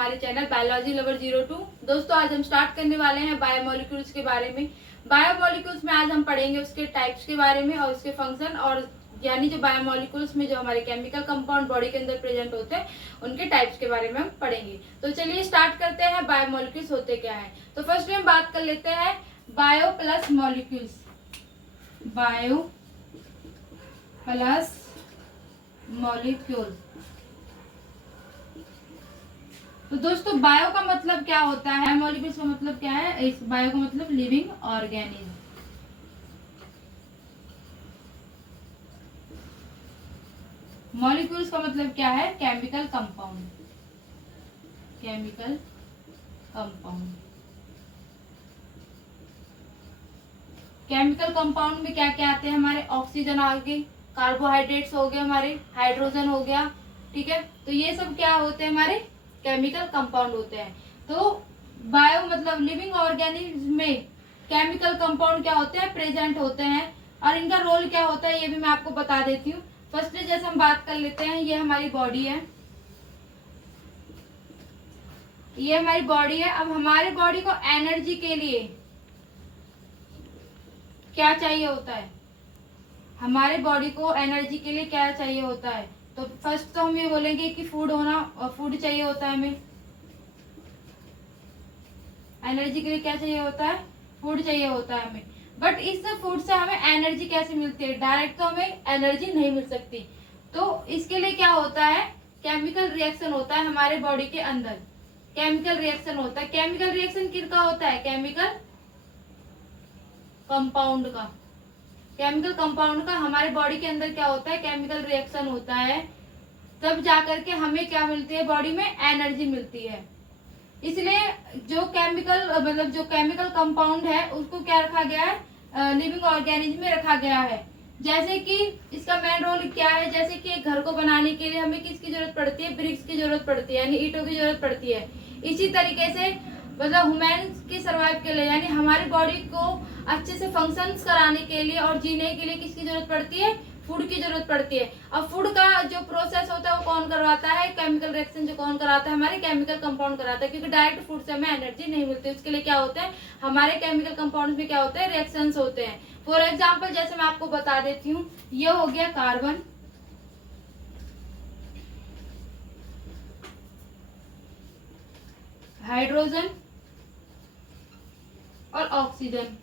हमारे channel biology lover 02। दोस्तों आज हम स्टार्ट करने वाले हैं बायोमोलिक्यूल्स के बारे में। बायोमोलिक्यूल्स में आज हम पढ़ेंगे उसके टाइप्स के बारे में और उसके फंक्शन, और यानी जो बायोमोलिक्यूल्स में जो हमारे केमिकल कंपाउंड बॉडी के अंदर प्रेजेंट होते हैं उनके टाइप्स के बारे में हम पढ़ेंगे। तो चलिए स्टार्ट करते हैं बायोमोलिक्यूल्स होते क्या है। तो फर्स्ट हम बात कर लेते हैं bio plus molecules. Bio plus molecule. तो दोस्तों बायो का मतलब क्या होता है, मॉलिक्यूल्स का मतलब क्या है, इस बायो का मतलब लिविंग ऑर्गेनिज्म। मॉलिक्यूल्स का मतलब क्या है, chemical compound. Chemical compound. Chemical compound में क्या क्या आते हैं हमारे, ऑक्सीजन आ गए, कार्बोहाइड्रेट्स हो गए, हमारे हाइड्रोजन हो गया, ठीक है। तो ये सब क्या होते हैं, हमारे केमिकल कंपाउंड होते हैं। तो बायो मतलब लिविंग ऑर्गेनिज्म में केमिकल कंपाउंड क्या होते हैं, प्रेजेंट होते हैं, और इनका रोल क्या होता है ये भी मैं आपको बता देती हूँ। फर्स्टली जैसे हम बात कर लेते हैं, ये हमारी बॉडी है, ये हमारी बॉडी है। अब हमारे बॉडी को एनर्जी के लिए क्या चाहिए होता है, हमारे बॉडी को एनर्जी के लिए क्या चाहिए होता है। तो फर्स्ट तो हम ये बोलेंगे कि फूड होना, और फूड चाहिए होता है हमें। एनर्जी के लिए क्या चाहिए होता है, फूड चाहिए होता है हमें। बट इस फूड से हमें एनर्जी कैसे मिलती है, डायरेक्ट तो हमें एनर्जी नहीं मिल सकती। तो इसके लिए क्या होता है, केमिकल रिएक्शन होता है हमारे बॉडी के अंदर। केमिकल रिएक्शन होता है। केमिकल रिएक्शन किसका होता है, केमिकल कंपाउंड का। केमिकल कंपाउंड का हमारे बॉडी के अंदर क्या होता है, केमिकल रिएक्शन होता है, तब जाकर के हमें क्या मिलती है, बॉडी में एनर्जी मिलती है। इसलिए जो केमिकल मतलब जो केमिकल कंपाउंड है उसको क्या रखा गया है, लिविंग ऑर्गेनिज्म में रखा गया है। जैसे कि इसका मेन रोल क्या है, जैसे कि एक घर को बनाने के लिए हमें किसकी जरूरत पड़ती है, ब्रिक्स की जरूरत पड़ती है, यानी ईंटों की जरूरत पड़ती है। इसी तरीके से मतलब ह्यूमन्स की सर्वाइव के लिए, यानी हमारी बॉडी को अच्छे से फंक्शंस कराने के लिए और जीने के लिए किसकी जरूरत पड़ती है, फूड की जरूरत पड़ती है। अब फूड का जो प्रोसेस होता है वो कौन करवाता है, केमिकल रिएक्शन जो कौन कराता है, हमारे केमिकल कंपाउंड कराता है। क्योंकि डायरेक्ट फूड से हमें एनर्जी नहीं मिलती, उसके लिए क्या होता है, हमारे केमिकल कंपाउंड में क्या होते हैं, रिएक्शंस होते हैं। फॉर एग्जाम्पल जैसे मैं आपको बता देती हूँ, ये हो गया कार्बन, हाइड्रोजन और ऑक्सीजन।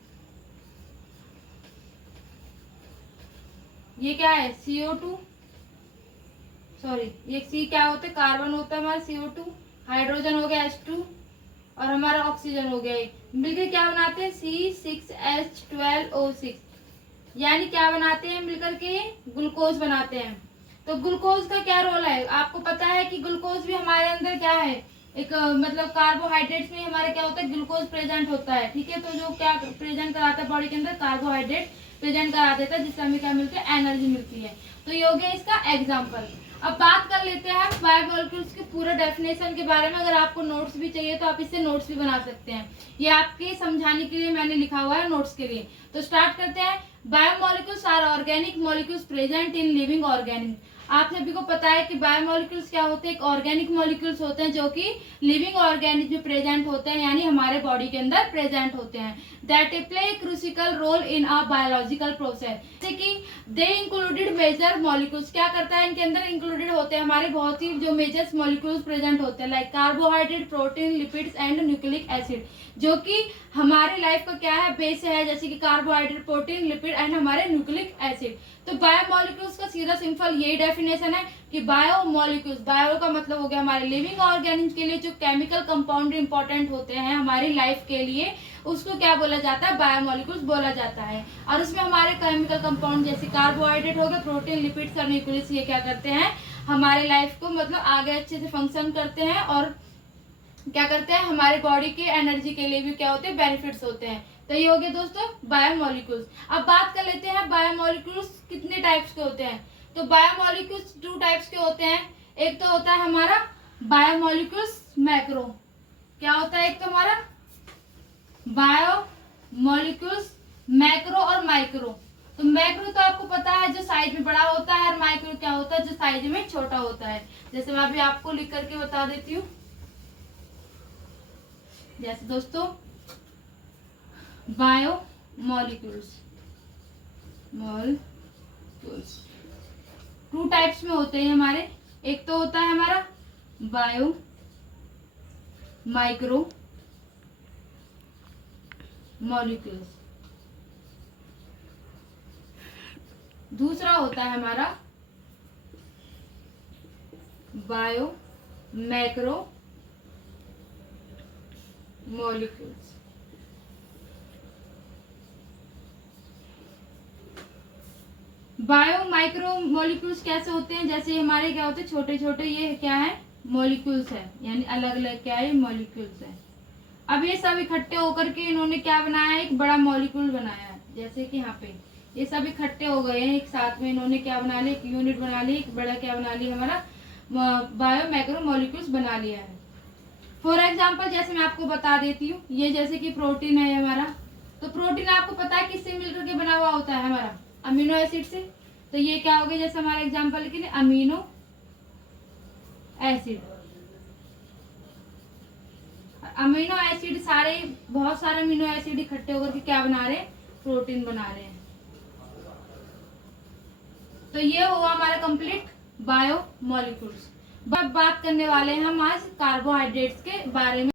ये क्या है, CO2, सॉरी ये सी क्या होता है, कार्बन होता है हमारा CO2, हाइड्रोजन हो गया H2 और हमारा ऑक्सीजन हो गया। मिलकर क्या बनाते हैं, C6H12O6, यानी क्या बनाते हैं मिलकर के, ग्लूकोज बनाते हैं। तो ग्लूकोज का क्या रोल है, आपको पता है कि ग्लूकोज भी हमारे अंदर क्या है, एक मतलब कार्बोहाइड्रेट्स में हमारे क्या होता है, ग्लूकोज प्रेजेंट होता है, ठीक है। तो जो क्या प्रेजेंट कराता है बॉडी के अंदर, कार्बोहाइड्रेट प्रेजेंट करा देता है, जिससे हमें क्या मिलती है, एनर्जी मिलती है। तो ये हो गया इसका एग्जाम्पल। अब बात कर लेते हैं बायोमोलिक्यूल्स के पूरे डेफिनेशन के बारे में। अगर आपको नोट्स भी चाहिए तो आप इससे नोट्स भी बना सकते हैं, ये आपके समझाने के लिए मैंने लिखा हुआ है नोट्स के लिए। तो स्टार्ट करते हैं। Biomolecules are organic molecules present in living organism. आप सभी को पता है कि बायोमोलिक्यूल्स क्या होते हैं, एक ऑर्गेनिक मॉलिक्यूल्स होते हैं जो कि लिविंग ऑर्गेनिज्म में प्रेजेंट होते हैं, यानी हमारे बॉडी के अंदर प्रेजेंट होते हैं। That play crucial role in a biological process. जैसे कि दे इंक्लूडेड मेजर मॉलिक्यूल्स, क्या करता है, इनके अंदर इंक्लूडेड होते हैं हमारे बहुत ही जो मेजर मॉलिक्यूल्स प्रेजेंट होते हैं, like carbohydrate, protein, lipids and nucleic acid, जो कि हमारे लाइफ का क्या है, बेस है, जैसे कि कार्बोहाइड्रेट, प्रोटीन, लिपिड एंड हमारे न्यूक्लिक एसिड। तो बायोमोलिक्यूल्स का सीधा सिंपल यही डेफिनेशन है कि बायोमोलिक्यूल्स, बायो का मतलब हो गया हमारे लिविंग ऑर्गेनिज्म के लिए जो केमिकल कंपाउंड इंपॉर्टेंट होते हैं हमारी लाइफ के लिए, उसको क्या बोला जाता है, बायोमोलिक्यूल्स बोला जाता है। और उसमें हमारे केमिकल कंपाउंड जैसे कार्बोहाइड्रेट हो गए, प्रोटीन, लिपिड्स और न्यूक्लियस, ये क्या करते हैं, हमारे लाइफ को मतलब आगे अच्छे से फंक्शन करते हैं और क्या करते हैं, हमारे बॉडी के एनर्जी के लिए भी क्या होते हैं, बेनिफिट्स होते हैं। तो ये हो गया दोस्तों बायोमोलिक्यूल्स। अब बात कर लेते हैं बायोमोलिक्यूल्स कितने टाइप्स के होते हैं। तो बायोमोलिक्यूल्स 2 टाइप्स के होते हैं। एक तो होता है हमारा बायोमोलिक्यूल्स मैक्रो, क्या होता है, एक तो हमारा बायोमोलिक्यूल्स मैक्रो और माइक्रो। तो मैक्रो तो आपको पता है जो साइज में बड़ा होता है, और माइक्रो क्या होता है, जो साइज में छोटा होता है। जैसे मैं अभी आपको लिख करके बता देती हूँ, जैसे दोस्तों बायो मॉलिक्यूल्स, मॉलिक्यूल्स 2 टाइप्स में होते हैं हमारे। एक तो होता है हमारा बायो माइक्रो मॉलिक्यूल्स, दूसरा होता है हमारा bio macro molecules. Bio micro molecules कैसे होते हैं, जैसे हमारे क्या होते हैं छोटे छोटे, ये क्या है मॉलिक्यूल्स है, यानी अलग अलग क्या है मॉलिक्यूल्स है। अब ये सब इकट्ठे होकर के इन्होंने क्या बनाया है, एक बड़ा मॉलिक्यूल बनाया है। जैसे कि यहाँ पे ये सब इकट्ठे हो गए हैं एक साथ में, इन्होंने क्या बना लिया, एक यूनिट बना लिया, एक बड़ा क्या बना लिया, हमारा बायो मैक्रो मॉलिक्यूल्स बना लिया है। फॉर एग्जाम्पल जैसे मैं आपको बता देती हूँ, ये जैसे कि प्रोटीन है हमारा, तो प्रोटीन आपको पता है किससे मिलकर के बना हुआ होता है हमारा, अमीनो एसिड से। तो ये क्या हो गया, जैसे हमारा एग्जाम्पल लिखे अमीनो एसिड। अमीनो एसिड सारे, बहुत सारे अमीनो एसिड इकट्ठे होकर के क्या बना रहे हैं, प्रोटीन बना रहे हैं। तो ये हुआ हमारा कंप्लीट बायो मॉलिक्यूल्स। अब बात करने वाले हैं हम आज कार्बोहाइड्रेट्स के बारे में।